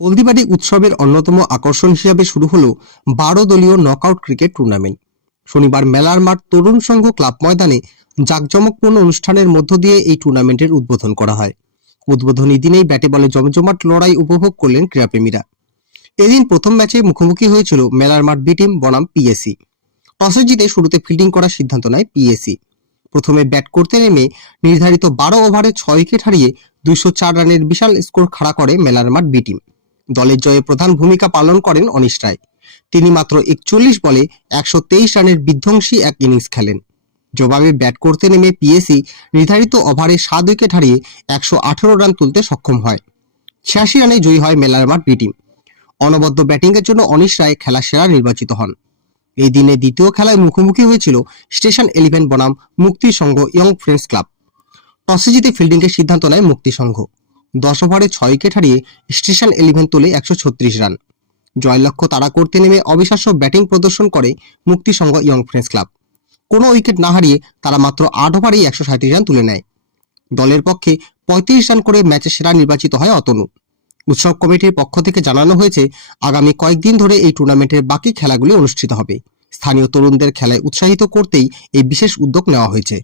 হলদিবাড়ি উৎসবের অন্যতম আকর্ষণ হিসাবে শুরু হলো বারো দলীয় নকআউট ক্রিকেট টুর্নামেন্ট শনিবার মেলার মাঠ তরুণ সংঘ ক্লাব ময়দানে জাঁকজমকপূর্ণ অনুষ্ঠানের মধ্য দিয়ে এই টুর্নামেন্টের উদ্বোধন করা হয়। উদ্বোধনী দিনেই ব্যাটে বলে জমজমাট লড়াই উপভোগ করলেন ক্রীড়াপ্রেমীরা। এদিন প্রথম ম্যাচে মুখোমুখি হয়েছিল মেলার মাঠ বি টিম বনাম পিএসসি টসে জিতে শুরুতে ফিল্ডিং করার সিদ্ধান্ত নেয় পিএসসি প্রথমে ব্যাট করতে নেমে নির্ধারিত বারো ওভারে ছয় উইকেট হারিয়ে দুইশো চার রানের বিশাল স্কোর খাড়া করে মেলার মাঠ বি টিম দলের জয়ে প্রধান ভূমিকা পালন করেন অনিশ রায়। তিনি মাত্র একচল্লিশ বলে একশো তেইশ রানের বিধ্বংসী এক ইনিংস খেলেন। জবাবে ব্যাট করতে নেমে পিএসি নির্ধারিত ওভারে সাত উইকেট হারিয়ে একশো আঠারো রান তুলতে সক্ষম হয়। ছিয়াশি রানে জয়ী হয় মেলার মাঠ বি টিম। অনবদ্য ব্যাটিংয়ের জন্য অনিশ রায় খেলা সেরা নির্বাচিত হন। এই দিনে দ্বিতীয় খেলায় মুখোমুখি হয়েছিল স্টেশন ইলেভেন বনাম মুক্তি সংঘ ইয়ং ফ্রেন্ডস ক্লাব। টসে জিতে ফিল্ডিংয়ের সিদ্ধান্ত নেয় মুক্তি সংঘ। দশ ওভারে ছয় উইকেট হারিয়ে স্টেশন ইলেভেন তোলে একশো ছত্রিশ রান। জয়লক্ষ্য তাড়া করতে নেমে অবিশ্বাস্য ব্যাটিং প্রদর্শন করে Mukti Sangha young friends club. কোনো উইকেট না হারিয়ে তারা মাত্র আট ওভারেই একশো সাঁত্রিশ রান তুলে নেয়। দলের পক্ষে পঁয়ত্রিশ রান করে ম্যাচে সেরা নির্বাচিত হয় অতনু। উৎসব কমিটির পক্ষ থেকে জানানো হয়েছে, আগামী কয়েকদিন ধরে এই টুর্নামেন্টের বাকি খেলাগুলি অনুষ্ঠিত হবে। স্থানীয় তরুণদের খেলায় উৎসাহিত করতেই এই বিশেষ উদ্যোগ নেওয়া হয়েছে।